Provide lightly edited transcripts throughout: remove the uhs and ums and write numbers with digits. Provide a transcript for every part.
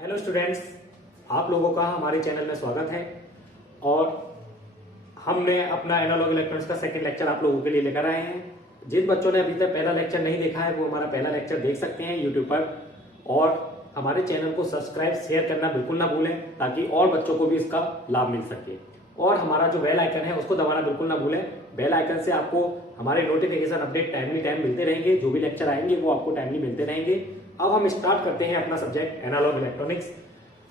Hello students, आप लोगों का हमारे चैनल में स्वागत है। और हमने अपना एनालॉग इलेक्ट्रॉनिक्स का सेकंड लेक्चर आप लोगों के लिए लेकर आए हैं। जिन बच्चों ने अभी तक पहला लेक्चर नहीं देखा है वो हमारा पहला लेक्चर देख सकते हैं यूट्यूब पर। और हमारे चैनल को सब्सक्राइब शेयर करना बिल्कुल ना भूलें ताकि और बच्चों को भी इसका लाभ मिल सके। और हमारा जो बेल आइकन है उसको दबाना बिल्कुल ना भूलें। बेल आइकन से आपको हमारे नोटिफिकेशन अपडेट टाइम मिलते रहेंगे। जो भी लेक्चर आएंगे वो आपको टाइमली मिलते रहेंगे। अब हम स्टार्ट करते हैं अपना सब्जेक्ट एनालॉग इलेक्ट्रॉनिक्स।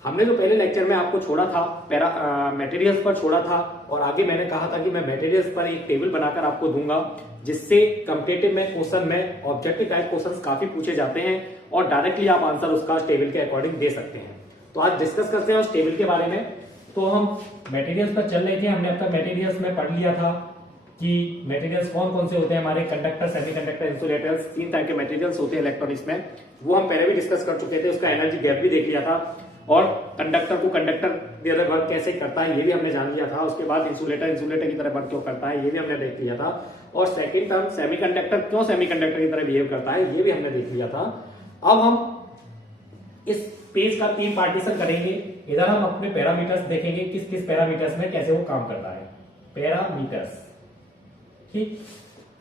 हमने जो पहले लेक्चर में आपको छोड़ा था मटेरियल्स पर छोड़ा था, और आगे मैंने कहा था कि मैं मटेरियल्स पर एक टेबल बनाकर आपको दूंगा जिससे कॉम्पिटिटिव में क्वेश्चन में ऑब्जेक्टिव टाइप क्वेश्चंस काफी पूछे जाते हैं और डायरेक्टली आप आंसर उसका टेबल के अकॉर्डिंग दे सकते हैं। तो आज डिस्कस करते हैं उस टेबल के बारे में। तो हम मटेरियल्स पर चल रहे थे। हमने अब तक मटेरियल्स में पढ़ लिया था कि मटेरियल्स कौन कौन से होते हैं। हमारे कंडक्टर, सेमीकंडक्टर, इंसुलेटर्स, 3 टाइप के मटेरियल्स होते हैं इलेक्ट्रॉनिक्स में। वो हम पहले भी डिस्कस कर चुके थे। उसका एनर्जी गैप भी देख लिया था और कंडक्टर को कंडक्टर की तरह वर्क कैसे करता है ये भी हमने जान लिया था। उसके बाद इंसुलेटर की तरह वर्क क्यों करता है ये भी हमने देख लिया था। और सेकंड टर्म सेमीकंडक्टर क्यों सेमीकंडक्टर की तरह बिहेव करता है ये भी हमने देख लिया था। अब हम इस पेज का 3 पार्टीशन करेंगे। इधर हम अपने पैरामीटर्स देखेंगे, किस किस पैरामीटर्स में कैसे वो काम करता है, पैरामीटर्स। ठीक,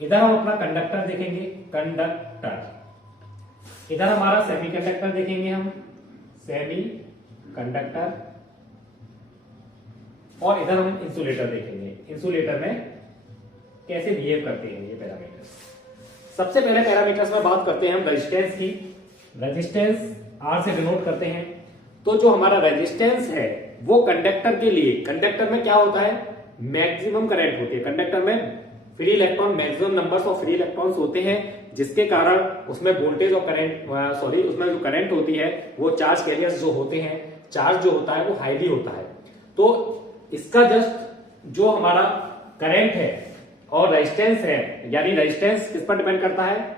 इधर हम अपना कंडक्टर देखेंगे, कंडक्टर। इधर हमारा सेमीकंडक्टर देखेंगे हम, सेमी कंडक्टर। और इधर हम इंसुलेटर देखेंगे, इंसुलेटर में कैसे बिहेव करते हैं ये पैरामीटर्स। सबसे पहले पैरामीटर्स में बात करते हैं हम रेजिस्टेंस की। रेजिस्टेंस आर से डिनोट करते हैं। तो जो हमारा रेजिस्टेंस है वो कंडक्टर के लिए, कंडक्टर में क्या होता है, मैक्सिमम करंट होती है। कंडक्टर में free electron, maximum numbers of free electrons होते हैं जिसके कारण उसमें वोल्टेज और करंट उसमें जो करंट होती है वो चार्ज कैरियर्स जो होते हैं, चार्ज जो होता है वो हाईली होता है। तो इसका जस्ट जो हमारा करंट है और रेजिस्टेंस है, यानी रेजिस्टेंस किस पर डिपेंड करता है,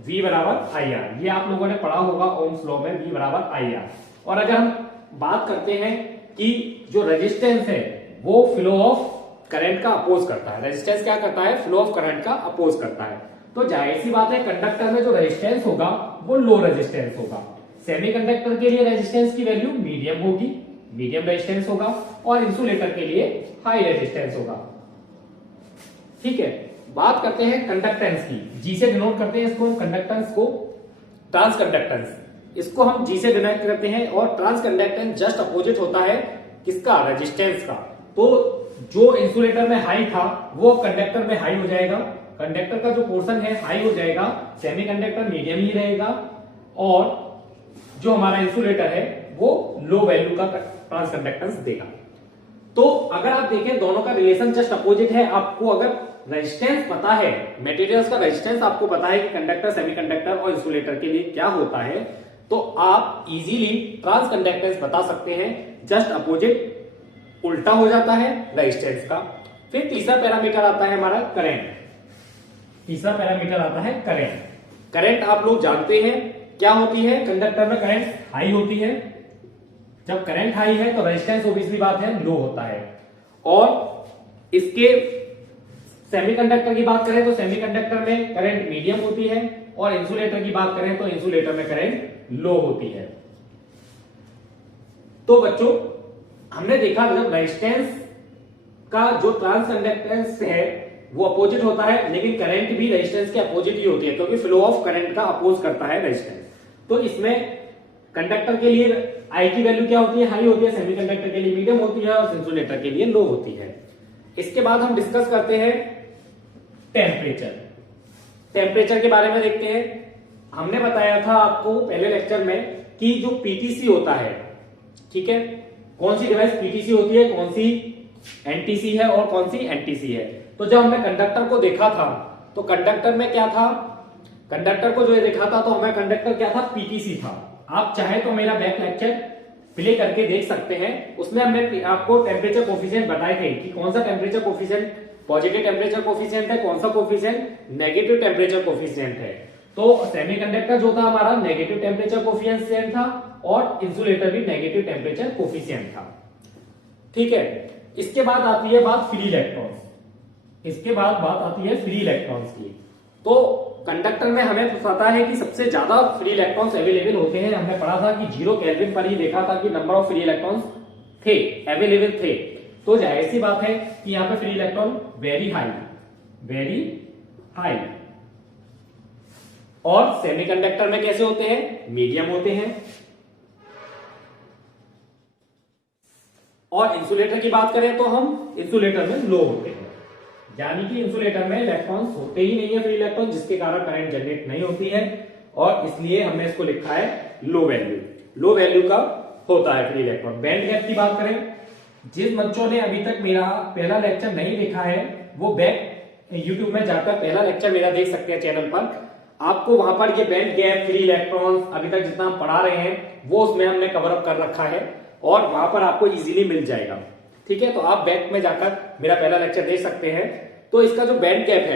V बराबर आई आर। ये आप लोगों ने पढ़ा होगा ओम्स लॉ में, V बराबर आई आर। और अगर हम बात करते हैं कि जो रेजिस्टेंस है वो फ्लो ऑफ करंट का अपोज करता है। रेजिस्टेंस क्या करता है, फ्लो ऑफ करंट का अपोज करता है। तो जाहिर सी बात है कंडक्टर में जो रेजिस्टेंस होगा वो लो रेजिस्टेंस होगा। सेमीकंडक्टर के लिए रेजिस्टेंस की वैल्यू मीडियम होगी, मीडियम रेजिस्टेंस होगा। और इंसुलेटर के लिए हाई रेजिस्टेंस होगा। ठीक है, बात करते हैं कंडक्टेंस की। जी से डिनोट करते हैं इसको हम, कंडक्टेंस को ट्रांस कंडक्टेंस, इसको हम जी से डिनोट करते हैं। और ट्रांस कंडक्टेंस जस्ट अपोजिट होता है किसका, रेजिस्टेंस का। तो जो इंसुलेटर में हाई था वो कंडक्टर में हाई हो जाएगा, कंडक्टर का जो पोर्शन है हाई हो जाएगा, सेमीकंडक्टर मीडियम ही रहेगा। और जो हमारा इंसुलेटर है वो लो वैल्यू का ट्रांस कंडक्टेंस देगा। तो अगर आप देखें दोनों का रिलेशन जस्ट अपोजिट है। आपको अगर रेजिस्टेंस पता है, मटेरियल्स का रेजिस्टेंस आपको पता है कि कंडक्टर, सेमीकंडक्टर और इंसुलेटर के लिए क्या होता है, तो आप इजीली ट्रांस कंडक्टेंस बता सकते हैं। जस्ट अपोजिट उल्टा हो जाता है रेजिस्टेंस का। फिर तीसरा पैरामीटर आता है हमारा करंट। तीसरा पैरामीटर आता है करंट। करंट आप लोग जानते हैं क्या होती है, कंडक्टर में करंट हाई होती है। जब करंट हाई है तो रेजिस्टेंस ऑब्वियसली बात है लो होता है। और इसके सेमीकंडक्टर की बात करें तो सेमीकंडक्टर में करंट मीडियम होती है। और इंसुलेटर की बात करें तो इंसुलेटर में करंट लो होती है। तो बच्चों हमने देखा जब रेजिस्टेंस का जो ट्रांस कंडक्टेंस है वो अपोजिट होता है, लेकिन करंट भी रेजिस्टेंस के अपोजिट ही होती है क्योंकि फ्लो ऑफ करंट का अपोज करता है रेजिस्टेंस। तो इसमें कंडक्टर के लिए आई की वैल्यू क्या होती है, हाई होती है। सेमीकंडक्टर के लिए मीडियम होती है और इंसुलेटर के लिए लो होती है। इसके बाद हम डिस्कस करते हैं टेम्परेचर। टेम्परेचर के बारे में देखते हैं। हमने बताया था आपको पहले लेक्चर में कि जो पीटीसी होता है, ठीक है, कौन सी डिवाइस पीटीसी होती है, कौन सी एनटीसी है और कौन सी एनटीसी है। तो जब हमने कंडक्टर को देखा था तो कंडक्टर में क्या था, कंडक्टर को जो देखा था तो हमें कंडक्टर क्या था, पीटीसी था। आप चाहे तो मेरा बैक लेक्चर प्ले करके देख सकते हैं। उसमें हमने आपको टेम्परेचर कोफिशिएंट बताए थे कि कौन सा temperature coefficient positive temperature coefficient है, कौन सा कोफिशिएंट नेगेटिव टेम्परेचर कोफिशिएंट है। तो सेमीकंडक्टर जो था हमारा नेगेटिव टेम्परेचर कोफिशिएंट था और इंसुलेटर भी नेगेटिव टेम्परेचर कोफिशिएंट था। ठीक है, इसके बाद आती है बात फ्री इलेक्ट्रॉन्स। इसके बाद बात आती है फ्री इलेक्ट्रॉन्स की। तो कंडक्टर में हमें पता है कि सबसे ज्यादा फ्री इलेक्ट्रॉन्स अवेलेबल होते हैं। हमने पढ़ा था कि 0 केल्विन पर ही देखा था कि नंबर ऑफ फ्री इलेक्ट्रॉन्स थे, अवेलेबल थे। तो जाहिर सी बात है कि यहाँ पे फ्री इलेक्ट्रॉन वेरी हाई। और सेमीकंडक्टर में कैसे होते हैं? मीडियम होते हैं। और इंसुलेटर की बात करें तो हम इंसुलेटर में लो होते हैं, यानी कि इंसुलेटर में इलेक्ट्रॉन्स होते ही नहीं है फ्री इलेक्ट्रॉन, जिसके कारण करंट जनरेट नहीं होती है, और इसलिए हमने इसको लिखा है लो वैल्यू। लो वैल्यू का होता है फ्री इलेक्ट्रॉन। बैंड गैप की बात करें, जिन बच्चों ने अभी तक मेरा पहला लेक्चर नहीं देखा है वो बैक यूट्यूब में जाकर पहला लेक्चर मेरा देख सकते हैं चैनल पर। आपको वहां पर ये बैंड गैप, फ्री इलेक्ट्रॉन अभी तक जितना हम पढ़ा रहे हैं वो उसमें हमने कवर अप कर रखा है, और वहां पर आपको इजीली मिल जाएगा। ठीक है, तो आप बैक में जाकर मेरा पहला लेक्चर देख सकते हैं। तो इसका जो बैंड गैप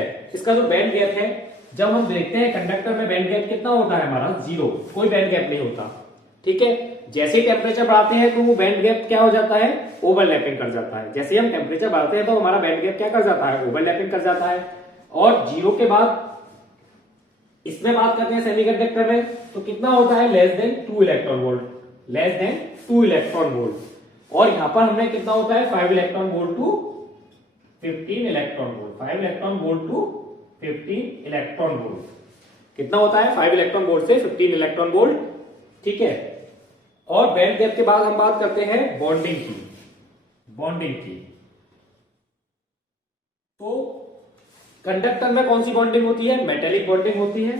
है, जब हम देखते हैं कंडक्टर में बैंड गैप कितना होता है हमारा? 0, कोई बैंड गैप नहीं होता। ठीक है, जैसे ही टेम्परेचर बढ़ाते हैं तो वो बैंड गैप क्या हो जाता है? ओवरलैपिंग कर जाता है। जैसे हम टेम्परेचर बढ़ाते हैं तो हमारा बैंड गैप क्या कर जाता है? ओवरलैपिंग कर जाता है। और 0 के बाद इसमें बात करते हैं सेमीकंडक्टर में, तो कितना होता है? Less than 2 electron volt. और यहां पर हमने कितना होता है? 5 electron volt to 15 electron volt. 5 electron volt to 15 electron volt कितना होता है? 5 इलेक्ट्रॉन वोल्ट से 15 इलेक्ट्रॉन वोल्ट। ठीक है, और बैंड गैप के बाद हम बात करते हैं बॉन्डिंग की। तो कंडक्टर में कौन सी बॉन्डिंग होती है? मेटेलिक बॉन्डिंग होती है।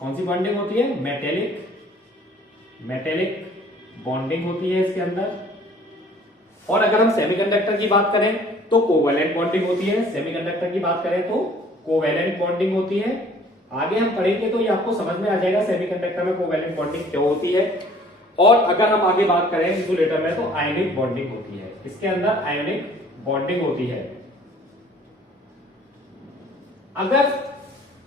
कौन सी बॉन्डिंग होती है? मेटेलिक बॉन्डिंग होती है इसके अंदर। और अगर हम सेमीकंडक्टर की बात करें तो कोवैलेंट बॉन्डिंग होती है। सेमीकंडक्टर की बात करें तो कोवैलेंट बॉन्डिंग होती है। आगे हम पढ़ेंगे तो ये आपको समझ में आ जाएगा सेमीकंडक्टर में कोवैलेंट बॉन्डिंग क्यों होती है। और अगर हम आगे बात करें इंसुलेटर में तो आयनिक बॉन्डिंग होती है। इसके अंदर आयनिक बॉन्डिंग होती है। अगर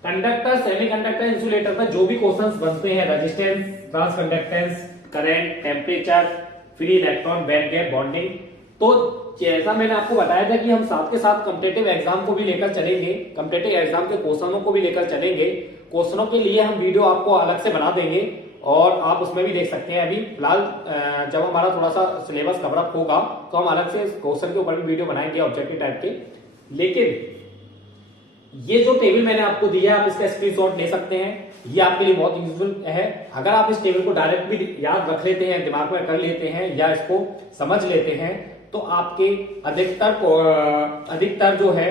कंडक्टर, सेमीकंडक्टर, इंसुलेटर में जो भी क्वेश्चंस बनते हैं, resistance, transconductance, current, temperature, free electron, band gap, bonding, तो जैसा मैंने आपको बताया था कि हम साथ के साथ कॉम्पिटिटिव एग्जाम को भी लेकर चलेंगे, कॉम्पिटिटिव एग्जाम के क्वेश्चनों को भी लेकर चलेंगे। क्वेश्चनों के लिए हम वीडियो आपको अलग से बना देंगे और आप उसमें भी देख सकते हैं। अभी फिलहाल जब हमारा थोड़ा सा सिलेबस कवर अप होगा तो हम अलग से क्वेश्चन के ऊपर भी वीडियो बनाएंगे ऑब्जेक्टिव टाइप के। लेकिन ये जो टेबल मैंने आपको दिया है आप इसका स्क्रीनशॉट ले सकते हैं, ये आपके लिए बहुत यूजफुल है। अगर आप इस टेबल को डायरेक्ट भी याद रख लेते हैं, दिमाग में कर लेते हैं या इसको समझ लेते हैं तो आपके अधिकतर जो है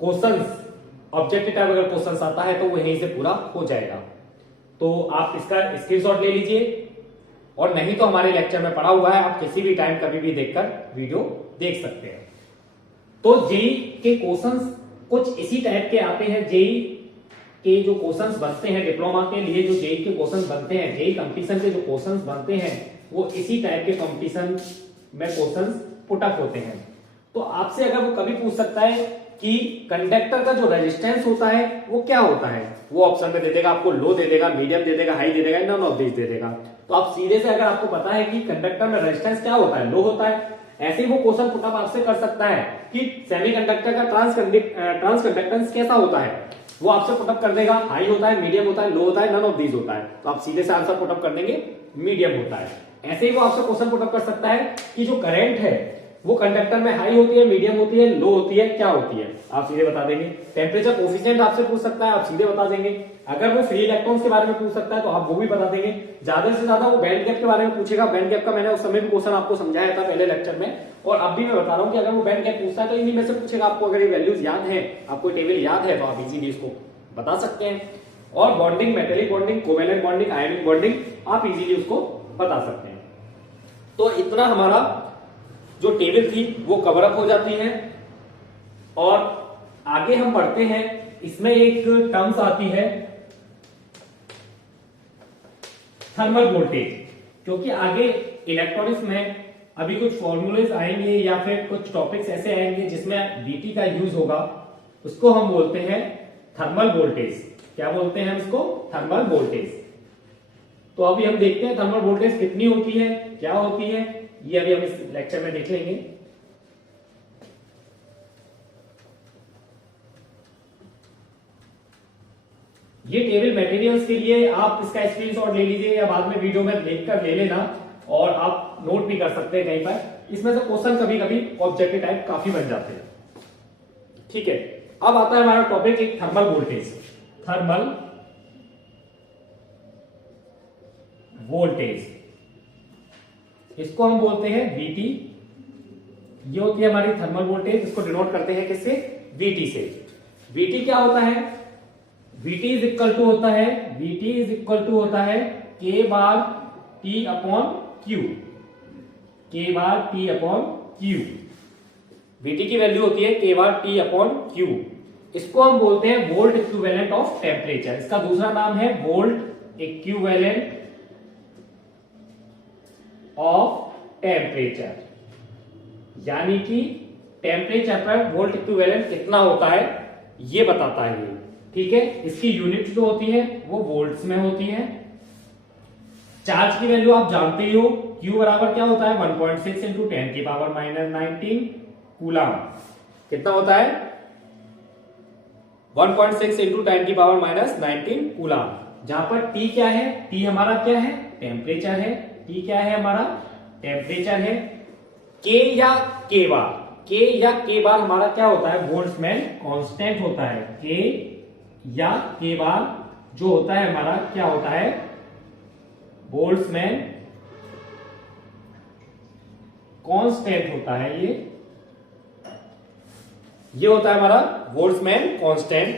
क्वेश्चंस, ऑब्जेक्टिव टाइप अगर क्वेश्चंस आता है तो वो यहीं से पूरा हो जाएगा। तो आप इसका स्क्रीनशॉट ले लीजिए, और नहीं तो हमारे लेक्चर में पढ़ा हुआ है, आप किसी भी टाइम कभी भी देखकर वीडियो देख सकते हैं। तो जेई के क्वेश्चंस कुछ इसी टाइप के आते हैं। जेई के जो क्वेश्चंस बनते हैं डिप्लोमा के लिए, जो जेई के क्वेश्चंस बनते हैं, जेई कंपटीशन के जो क्वेश्चंस बनते हैं वो इसी टाइप के कंपटीशन में क्वेश्चंस पुटअप होते हैं। तो आपसे अगर वो कभी पूछ सकता है कि कंडक्टर का जो रेजिस्टेंस होता है वो क्या होता है, वो ऑप्शन में दे देगा, आपको लो दे देगा, मीडियम दे देगा, हाई दे देगा, नॉन ऑफ दिस दे देगा। तो आप सीधे से अगर आपको पता है कि कंडक्टर में रेजिस्टेंस क्या होता है, लो होता है, ऐसे ही वो क्वेश्चन पुटअप आपसे कर सकता है कि सेमीकंडक्टर का ट्रांसकंडक्टेंस कैसा होता है, वो आपसे पुटअप कर देगा, हाई होता है, मीडियम होता है, लो होता है, नन ऑफ दीज होता है। तो आप सीधे से आंसर पुटअप कर देंगे मीडियम होता है। ऐसे ही वो आपसे क्वेश्चन पुटअप कर सकता है कि जो करंट है वो कंडक्टर में हाई होती है, मीडियम होती है, लो होती है, क्या होती है, आप सीधे बता देंगे। टेम्परेचर कोफिशिएंट आपसे पूछ सकता है, आप सीधे बता देंगे। अगर वो फ्री इलेक्ट्रॉन्स के बारे में पूछ सकता है तो आप वो भी बता देंगे। ज्यादा से ज्यादा वो बैंड गैप के बारे में पूछेगा। बैंड गैप का मैंने उस समय भी क्वेश्चन आपको समझाया था पहले लेक्चर में, और अब भी मैं बता रहा हूं कि अगर वो बैंड गैप पूछता है तो इन्हीं में से पूछेगा आपको। अगर ये वैल्यूज याद है, आपको टेबल याद है, तो आप इजीली इसको बता सकते हैं। और bonding, metallic bonding, covalent bonding, ionic bonding, आप इजीली उसको बता सकते हैं। तो इतना हमारा जो टेबल थी वो कवर अप हो जाती है। और आगे हम बढ़ते हैं, इसमें एक टर्म्स आती है थर्मल वोल्टेज, क्योंकि आगे इलेक्ट्रॉनिक्स में अभी कुछ फॉर्मूलेज आएंगे या फिर कुछ टॉपिक्स ऐसे आएंगे जिसमें बीटी का यूज होगा, उसको हम बोलते हैं थर्मल वोल्टेज। क्या बोलते हैं इसको? Thermal voltage. तो अभी हम देखते हैं थर्मल वोल्टेज कितनी होती है, क्या होती है, ये अभी हम इस लेक्चर में देख लेंगे। ये टेबल मटेरियल्स के लिए आप इसका स्क्रीनशॉट ले लीजिए या बाद में वीडियो में देख कर ले लेना और आप नोट भी कर सकते हैं कहीं पर। इसमें से क्वेश्चन कभी कभी ऑब्जेक्टिव टाइप काफी बन जाते हैं। ठीक है, अब आता है हमारा टॉपिक एक थर्मल वोल्टेज। थर्मल वोल्टेज, इसको हम बोलते हैं VT। ये होती है हमारी थर्मल वोल्टेज, इसको डिनोट करते हैं किससे? VT से। VT क्या होता है? VT इज इक्वल टू होता है, VT इज इक्वल टू होता है K बार T अपॉन Q। K बार T अपॉन Q। VT की वैल्यू होती है K बार T अपॉन Q। इसको हम बोलते हैं वोल्ट इक्विवेलेंट ऑफ टेम्परेचर। इसका दूसरा नाम है वोल्ट इक्विवेलेंट ऑफ टेम्परेचर, यानी कि टेम्परेचर पर वोल्ट इक्विवेलेंट कितना होता है ये बताता है ये। ठीक है, इसकी यूनिट जो होती है वो वोल्ट्स में होती है। चार्ज की वैल्यू आप जानते ही हो, Q बराबर क्या होता है? 1.6 इंटू 10 की पावर माइनस 19 कूलम। कितना होता है? 1.6 इंटू 10 की पावर माइनस 19 कूलम। जहां पर T क्या है? T हमारा क्या है? टेम्परेचर है। T क्या है हमारा? टेम्परेचर है। K या K बार, K या K बार हमारा क्या होता है? बोल्ट्जमैन कांस्टेंट होता है। K या K बार जो होता है हमारा क्या होता है? बोल्ट्जमैन कांस्टेंट होता है। ये होता है हमारा बोल्ट्जमैन कांस्टेंट,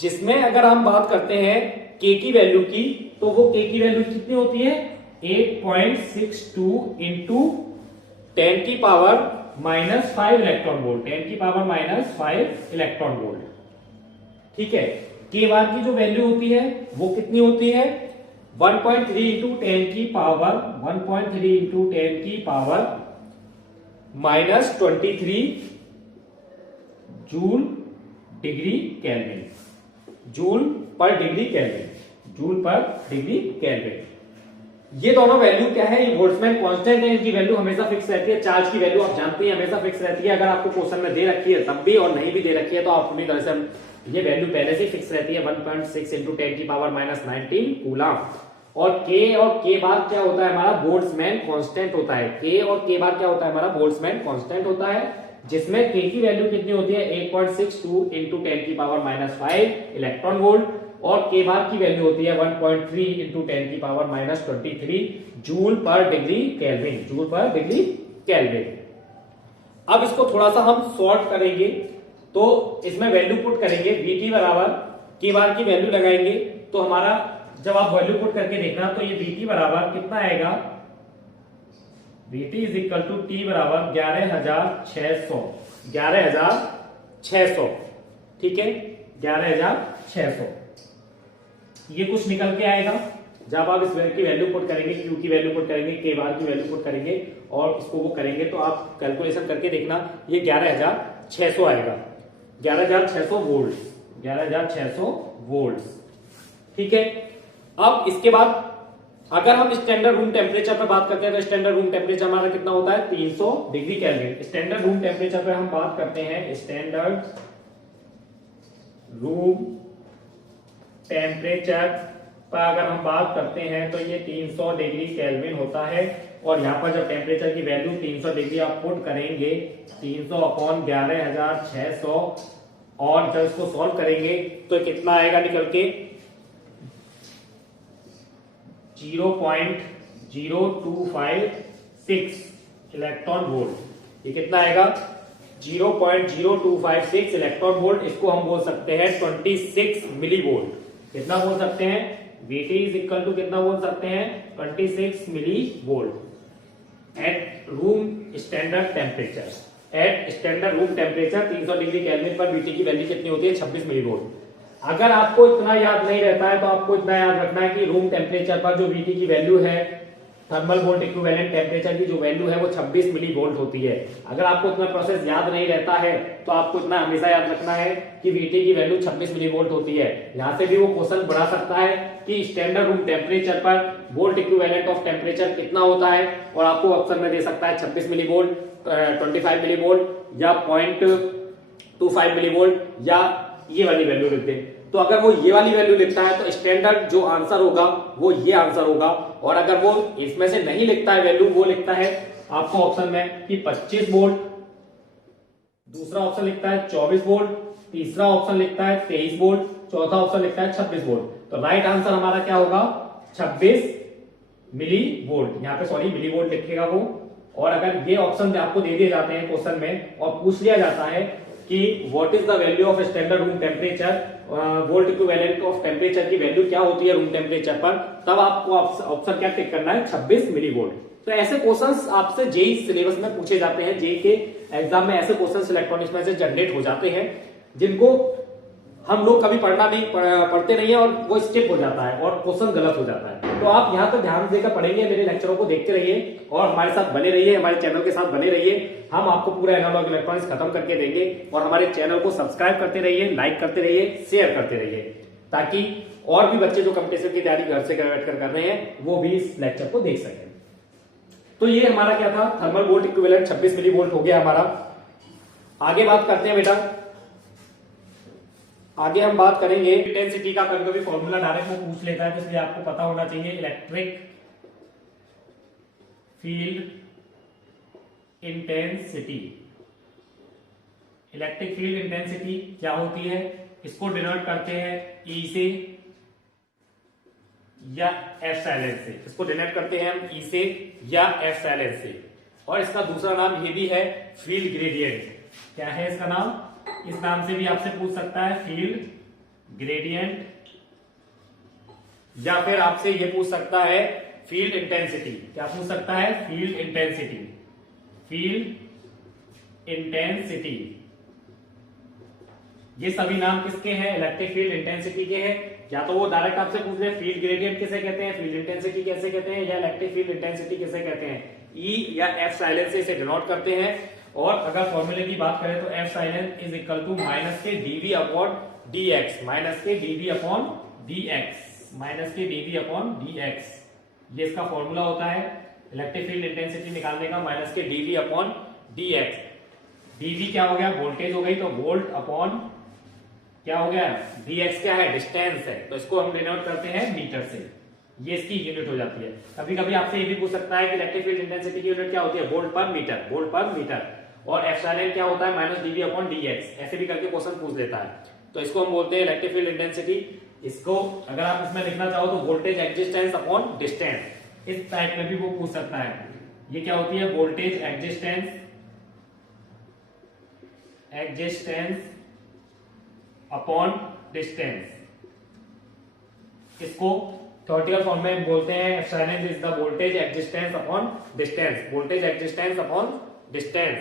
जिसमें अगर हम बात करते हैं K की वैल्यू की, तो वो K की वैल्यू कितनी होती है? 8.62 इंटू 10 की पावर माइनस 5 इलेक्ट्रॉन वोल्ट। 10 की पावर माइनस 5 इलेक्ट्रॉन वोल्ट। ठीक है, K बार की जो वैल्यू होती है वो कितनी होती है? 1.3 इंटू 10 की पावर 1.3 इंटू 10 की power minus 23 joule degree kelvin. Joule पर डिग्री केल्विन, जूल पर डिग्री केल्विन। ये दोनों वैल्यू क्या है? ये बोल्ट्जमैन कांस्टेंट है, इनकी वैल्यू हमेशा फिक्स रहती है। चार्ज की वैल्यू आप जानते हैं हमेशा फिक्स रहती है। अगर आपको क्वेश्चन में दे रखी है तब भी और नहीं भी दे रखी है तो आप पूरी तरह से ये वैल्यू पहले से फिक्स रहती है। 1.6 इंटू 10 की पावर माइनस 19 कूलम। और K बार क्या होता है हमारा? बोल्ट्जमैन कांस्टेंट होता है। K और K बार क्या होता है हमारा? बोल्ट्जमैन कांस्टेंट होता है, जिसमें K की वैल्यू कितनी होती है? 8.62 इंटू 10 की पावर माइनस 5 इलेक्ट्रॉन वोल्ट। और K बार की वैल्यू होती है 1.3 इंटू 10 की पावर माइनस 23 जूल पर डिग्री केल्विन। जूल पर डिग्री केल्विन। अब इसको थोड़ा सा हम सॉल्व करेंगे, तो इसमें वैल्यू पुट करेंगे। VT बराबर K बार की वैल्यू लगाएंगे, तो हमारा जब आप वैल्यू पुट करके देखना तो ये VT बराबर कितना आएगा? VT is equal to T बराबर 11,600। 11,600। ठीक है, 11,600 ये कुछ निकल के आएगा जब आप इस की वैल्यू पुट करेंगे, Q की वैल्यू पुट करेंगे, K बार की वैल्यू पुट करेंगे और इसको वो करेंगे, तो आप कैलकुलेशन करके देखना ये 11,600 आएगा। 11,600 वोल्ट। 11,600 वोल्ट। ठीक है, अब इसके बाद अगर हम स्टैंडर्ड रूम टेम्परेचर पर बात करते हैं तो स्टैंडर्ड रूम टेम्परेचर हमारा कितना होता है? 300 degree kelvin. Standard room temperature पर हम बात करते हैं, स्टैंडर्ड रूम टेम्परेचर पर अगर हम बात करते हैं तो ये 300 डिग्री केल्विन होता है। और यहाँ पर जब टेम्परेचर की वैल्यू 300 डिग्री आप पुट करेंगे, 300 अपॉन 11,600, और जब इसको सॉल्व करेंगे तो कितना आएगा निकल के? 0.0256 इलेक्ट्रॉन वोल्ट। ये कितना आएगा? 0.0256 इलेक्ट्रॉन वोल्ट। इसको हम बोल सकते हैं 26 मिली वोल्ट। कितना बोल सकते हैं? VT इज इक्वल टू कितना बोल सकते हैं? 26 millivolt at room standard temperature. At standard room temperature 300 degree Kelvin पर VT की वैल्यू कितनी होती है? 26 मिली वोल्ट। अगर आपको इतना याद नहीं रहता है तो आपको इतना याद रखना है कि रूम टेम्परेचर पर जो VT की वैल्यू है, थर्मल वोल्ट इक्विवेलेंट टेम्परेचर की जो वैल्यू है वो 26 मिली वोल्ट होती है। अगर आपको इतना प्रोसेस याद नहीं रहता है तो आपको इतना हमेशा याद रखना है कि VT की वैल्यू 26 मिली वोल्ट होती है। यहां से भी वो क्वेश्चन बढ़ा सकता है कि स्टैंडर्ड रूम टेम्परेचर पर वोल्ट इक्विवेलेंट ऑफ टेम्परेचर कितना होता है, और आपको ऑप्शन में दे सकता है 26 मिली वोल्ट, 25 मिली वोल्ट या 0.25 मिली वोल्ट, या ये वाली वैल्यू लिख दे। तो अगर वो ये वाली वैल्यू लिखता है तो स्टैंडर्ड जो आंसर होगा वो ये आंसर होगा, और अगर वो इसमें से नहीं लिखता है वैल्यू, वो लिखता है आपको ऑप्शन में कि 25 वोल्ट, दूसरा ऑप्शन लिखता है 24 वोल्ट, तीसरा ऑप्शन लिखता है 23 वोल्ट, चौथा ऑप्शन लिखता है 26 वोल्ट। तो राइट आंसर हमारा क्या होगा 26 मिली वोल्ट, यहाँ पे सॉरी मिली वोल्ट लिखेगा वो। और अगर ये ऑप्शन आपको दे दिए जाते हैं क्वेश्चन में और पूछ लिया जाता है कि what is the value of standard room temperature, volt equivalent of temperature की वैल्यू क्या होती है रूम टेम्परेचर पर, तब आपको ऑप्शन क्या टिक करना है 26 मिली वोल्ट। तो ऐसे क्वेश्चंस आपसे जेई सिलेबस में पूछे जाते हैं, जेई के एग्जाम में ऐसे क्वेश्चंस इलेक्ट्रॉनिक्स में से जनरेट हो जाते हैं जिनको हम लोग कभी पढ़ते नहीं है और वो स्किप हो जाता है और क्वेश्चन गलत हो जाता है। तो आप यहाँ पर ध्यान देकर पढ़ेंगे, मेरे लेक्चरों को देखते रहिए और हमारे साथ बने रहिए, हमारे चैनल के साथ बने रहिए। हम आपको पूरा एनालॉग इलेक्ट्रॉनिक्स खत्म करके देंगे, और हमारे चैनल को सब्सक्राइब करते रहिए, लाइक करते रहिए, शेयर करते रहिए, ताकि और भी बच्चे जो कंपटीशन की तैयारी घर से बैठ कर रहे हैं वो भी इस लेक्चर को देख सकें। तो ये हमारा क्या था, thermal volt equivalent 26 millivolt हो गया हमारा। आगे बात करते हैं बेटा, आगे हम बात करेंगे इंटेंसिटी का। कभी कभी फॉर्मूला डायरेक्ट वो पूछ लेता है, तो इसलिए आपको पता होना चाहिए electric field intensity. Electric field intensity क्या होती है, इसको डिनोट करते हैं ई से या एप्सिलॉन से, इसको डिनोट करते हैं हम ई से या एप्सिलॉन से। और इसका दूसरा नाम ये भी है फील्ड ग्रेडियंट। क्या है इसका नाम, इस नाम से भी आपसे पूछ सकता है फील्ड ग्रेडियंट, या फिर आपसे ये पूछ सकता है फील्ड इंटेंसिटी। क्या पूछ सकता है, फील्ड इंटेंसिटी। फील्ड इंटेंसिटी, ये सभी नाम किसके हैं, इलेक्ट्रिक फील्ड इंटेंसिटी के हैं। या तो वो डायरेक्ट आपसे पूछ रहे फील्ड ग्रेडियंट किसे कहते हैं, फील्ड इंटेंसिटी कैसे कहते हैं, या इलेक्ट्रिक फील्ड इंटेंसिटी किसे कहते हैं, ई या एप्सिलॉन से इसे डिनोट करते हैं। और अगर फॉर्मूले की बात करें तो epsilon is equal to minus के डीवी अपॉन डीएक्स, माइनस के डीवी अपॉन डीएक्स, माइनस के डीवी अपॉन डीएक्स, ये इसका फॉर्मूला होता है इलेक्ट्रिक फील्ड इंटेंसिटी निकालने का, माइनस के डीवी अपॉन डीएक्स। डीवी क्या हो गया, वोल्टेज हो गई, तो वोल्ट अपॉन क्या हो गया, डीएक्स क्या है, डिस्टेंस है, तो इसको हम डिनोट करते हैं मीटर से, ये इसकी यूनिट हो जाती है। कभी कभी आपसे ये भी पूछ सकता है कि इलेक्ट्रिक फील्ड इंटेंसिटी की यूनिट क्या होती है, वोल्ट पर मीटर, वोल्ट पर मीटर। और एप्सिलॉन क्या होता है, माइनस डीवी अपॉन डीएक्स, ऐसे भी करके क्वेश्चन पूछ देता है। तो इसको हम बोलते हैं इलेक्ट्रिक फील्ड इंटेंसिटी। इसको अगर आप इसमें लिखना चाहो तो वोल्टेज एक्जिस्टेंस अपॉन डिस्टेंस, इस टाइप में भी वो पूछ सकता है। ये क्या होती है, voltage existence, existence upon distance. इसको थ्योरेटिकल फॉर्म में बोलते हैं epsilon is the voltage existence upon distance, voltage existence upon distance.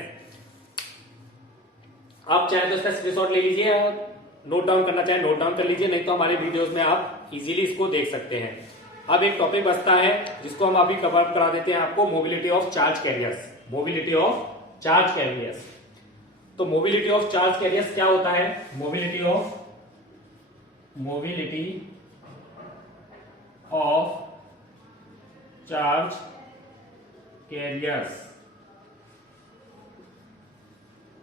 आप चाहे तो इसका स्क्रीनशॉट ले लीजिए, नोट डाउन करना चाहे नोट डाउन कर लीजिए, नहीं तो हमारे वीडियोस में आप इजीली इसको देख सकते हैं। अब एक टॉपिक बचता है जिसको हम अभी कवर करा देते हैं आपको, mobility of charge carriers. Mobility of charge carriers, तो मोबिलिटी ऑफ चार्ज कैरियर्स क्या होता है, mobility of charge carriers.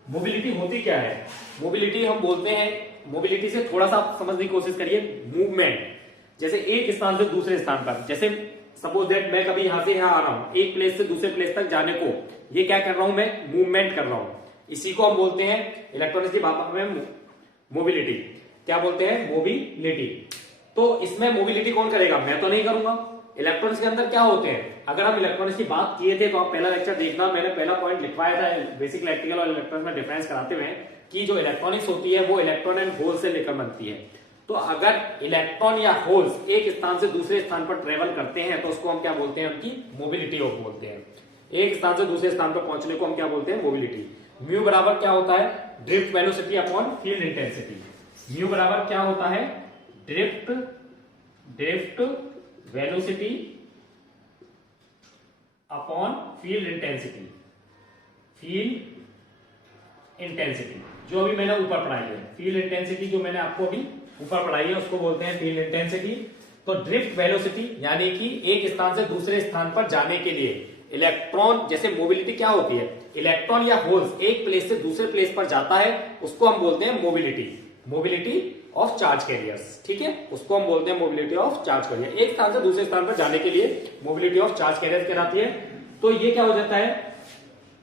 Mobility होती क्या है, मोबिलिटी हम बोलते हैं, मोबिलिटी से थोड़ा सा समझने की कोशिश करिए, मूवमेंट। जैसे एक स्थान से दूसरे स्थान पर, जैसे सपोज दैट मैं कभी यहां से यहां आ रहा हूं, एक प्लेस से दूसरे प्लेस तक जाने को, ये क्या कर रहा हूं मैं, मूवमेंट कर रहा हूं। इसी को हम बोलते हैं इलेक्ट्रॉनिक्स की भाषा में मोबिलिटी। क्या बोलते हैं, मोबिलिटी। तो इसमें मोबिलिटी कौन करेगा, मैं तो नहीं करूंगा। इलेक्ट्रॉनिक्स के अंदर क्या होते हैं, अगर हम इलेक्ट्रॉनिक्स की बात किए थे तो आप पहला लेक्चर देखना, मैंने पहला पॉइंट लिखवाया था बेसिक इलेक्ट्रिकल और इलेक्ट्रॉनिक्स में डिफरेंस कराते हुए, कि जो इलेक्ट्रॉनिक्स होती है वो इलेक्ट्रॉन एंड होल से लेकर बनती है। तो अगर इलेक्ट्रॉन या होल्स एक स्थान से दूसरे स्थान पर ट्रेवल करते हैं तो उसको हम क्या बोलते हैं, उनकी मोबिलिटी ऑफ बोलते हैं। एक स्थान से दूसरे स्थान पर पहुंचने को हम क्या बोलते हैं, मोबिलिटी। म्यू बराबर क्या होता है, drift velocity upon field intensity. Mu बराबर क्या होता है, drift velocity upon field intensity. Field intensity जो अभी मैंने ऊपर पढ़ाई है, फील्ड इंटेंसिटी जो मैंने आपको अभी ऊपर पढ़ाई है उसको बोलते हैं फील्ड इंटेंसिटी। तो ड्रिफ्ट वेलोसिटी यानी कि एक स्थान से दूसरे स्थान पर जाने के लिए इलेक्ट्रॉन, जैसे मोबिलिटी क्या होती है, इलेक्ट्रॉन या होल्स एक प्लेस से दूसरे प्लेस पर जाता है, उसको हम बोलते हैं mobility, mobility of charge carriers. ठीक है, उसको हम बोलते हैं मोबिलिटी ऑफ चार्ज कैरियर। एक स्थान से दूसरे स्थान पर जाने के लिए मोबिलिटी ऑफ चार्ज कैरियर कहलाती है। तो ये क्या हो जाता है,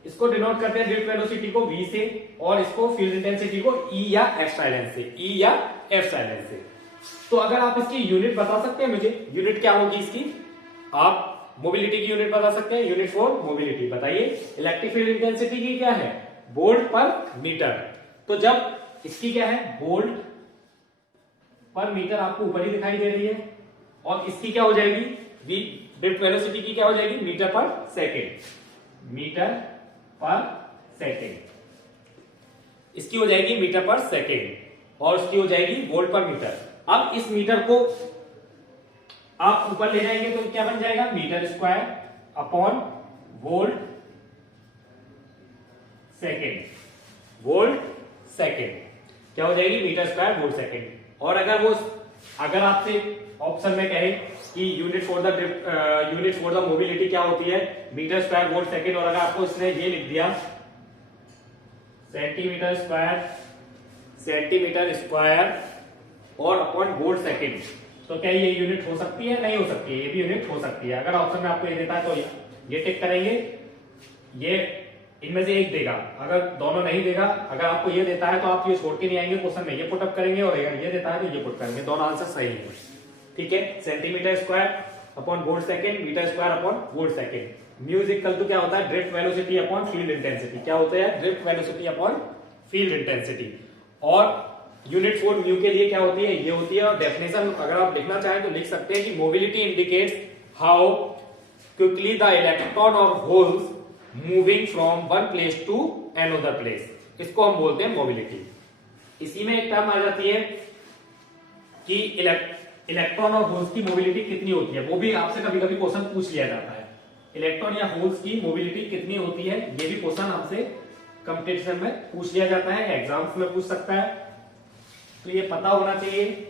इसको डिनोट करते हैं ड्रिफ्ट वेलोसिटी को v से और इसको फील्ड इंटेंसिटी को E या एप्सिलॉन से, E या एप्सिलॉन से। तो अगर आप इसकी यूनिट बता सकते हैं मुझे, यूनिट क्या होगी इसकी, आप मोबिलिटी की यूनिट बता सकते हैं, यूनिट फॉर मोबिलिटी बताइए। इलेक्ट्रिक फील्ड इंटेंसिटी की क्या है, वोल्ट पर मीटर। तो जब इसकी क्या है, वोल्ट पर मीटर आपको ऊपर ही दिखाई दे रही है, और इसकी क्या हो जाएगी, ड्रिफ्ट वेलोसिटी की क्या हो जाएगी, मीटर पर सेकेंड, मीटर पर सेकेंड। इसकी हो जाएगी मीटर पर सेकेंड और इसकी हो जाएगी वोल्ट पर मीटर। अब इस मीटर को आप ऊपर ले जाएंगे तो क्या बन जाएगा, metre square upon volt second, volt second क्या हो जाएगी, मीटर स्क्वायर वोल्ट सेकेंड। और अगर आपसे ऑप्शन में कहे कि यूनिट फॉर द मोबिलिटी क्या होती है, मीटर स्क्वायर वोल्ट सेकेंड, और अगर आपको इसने ये लिख दिया सेंटीमीटर स्क्वायर और अपॉन वोल्ट सेकेंड, तो क्या ये यूनिट हो सकती है, नहीं हो सकती है, ये भी यूनिट हो सकती है। अगर ऑप्शन में आपको ये देता है तो ये टिक करेंगे, ये इनमें से एक देगा। अगर दोनों नहीं देगा, अगर आपको ये देता है तो आप ये छोड़ के नहीं आएंगे क्वेश्चन में, ये पुटअप करेंगे, और ये देता है तो ये पुट करेंगे, दोनों आंसर सही है। ठीक है, centimetre square upon volt second, metre square upon volt second. Mu is equal to क्या होता है, drift velocity upon field intensity. क्या होता है, drift velocity upon field intensity. और यूनिट फॉर म्यू के लिए क्या होती है, ये होती है। और डेफिनेशन अगर आप लिखना चाहें तो लिख सकते हैं कि mobility indicates how quickly the electron और holes moving from one place to another place, इसको हम बोलते हैं मोबिलिटी। इसी में एक टर्म आ जाती है कि इलेक्ट्रॉन और होल्स की मोबिलिटी कितनी होती है, वो भी आपसे कभी कभी क्वेश्चन पूछ लिया जाता है। इलेक्ट्रॉन या होल्स की मोबिलिटी कितनी होती है, ये भी क्वेश्चन आपसे कंपटीशन में पूछ लिया जाता है, एग्जाम्स में पूछ सकता है, तो ये पता होना चाहिए।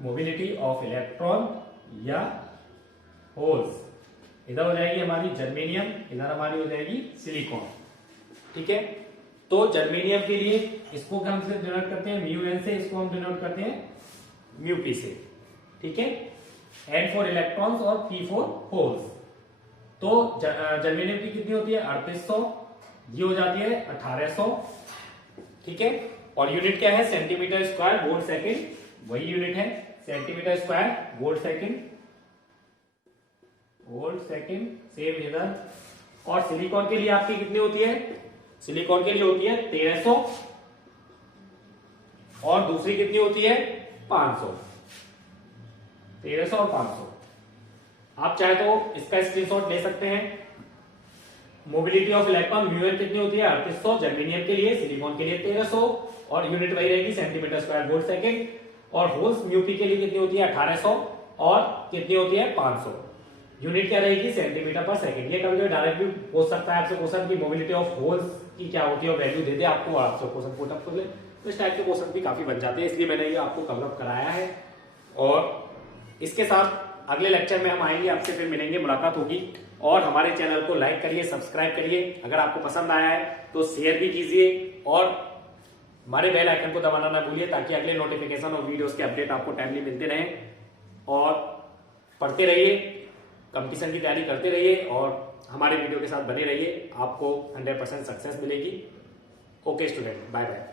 मोबिलिटी ऑफ इलेक्ट्रॉन या होल्स, इधर हो जाएगी हमारी जर्मेनियम, इधर हमारी हो जाएगी सिलिकॉन। ठीक है, तो जर्मेनियम के लिए इसको हम से डिनोट करते हैं म्यू एन से, इसको हम डिनोट करते हैं म्यू पी से। ठीक है, एन फॉर इलेक्ट्रॉन्स और पी फॉर होल्स। तो जर्मेनियम की कितनी होती है 3800, ये हो जाती है 1800। ठीक है, और यूनिट क्या है, सेंटीमीटर स्क्वायर वोल्ट सेकेंड, वही यूनिट है centimetre square volt second, same इधर। और सिलिकॉन के लिए आपकी कितनी होती है, सिलिकॉन के लिए होती है 1300, और दूसरी कितनी होती है 500, 1300 और 500। आप चाहे तो इसका स्क्रीनशॉट ले सकते हैं। Mobility of electron mu n कितनी होती है 3800 जर्मेनियम के लिए, सिलिकॉन के लिए 1300, और यूनिट वही रहेगी सेंटीमीटर स्क्वायर वोल्ट सेकेंड। और होल्स म्यू पी के लिए कितनी होती है 1800 और कितनी होती है 500, यूनिट क्या रहेगी सेंटीमीटर पर सेकेंड। ये कभी डायरेक्ट भी पूछ सकता है आपसे क्वेश्चन की मोबिलिटी ऑफ होल्स की क्या होती है, और वैल्यू दे दे आपको, आपसे क्वेश्चन पुट अप कर ले, तो इस टाइप के क्वेश्चन भी काफी बन जाते हैं, इसलिए मैंने ये आपको कवर अप कराया है। और इसके साथ अगले लेक्चर में हम आएंगे, आपसे फिर मिलेंगे, मुलाकात होगी। और हमारे चैनल को लाइक करिए, सब्सक्राइब करिए, अगर आपको पसंद आया है तो शेयर भी कीजिए, और हमारे बेल आइकन को दबाना ना भूलिए, ताकि अगले नोटिफिकेशन और वीडियोस के अपडेट आपको टाइमली मिलते रहें। और पढ़ते रहिए, कंपटीशन की तैयारी करते रहिए, और हमारे वीडियो के साथ बने रहिए, आपको 100% सक्सेस मिलेगी। Okay student, bye bye.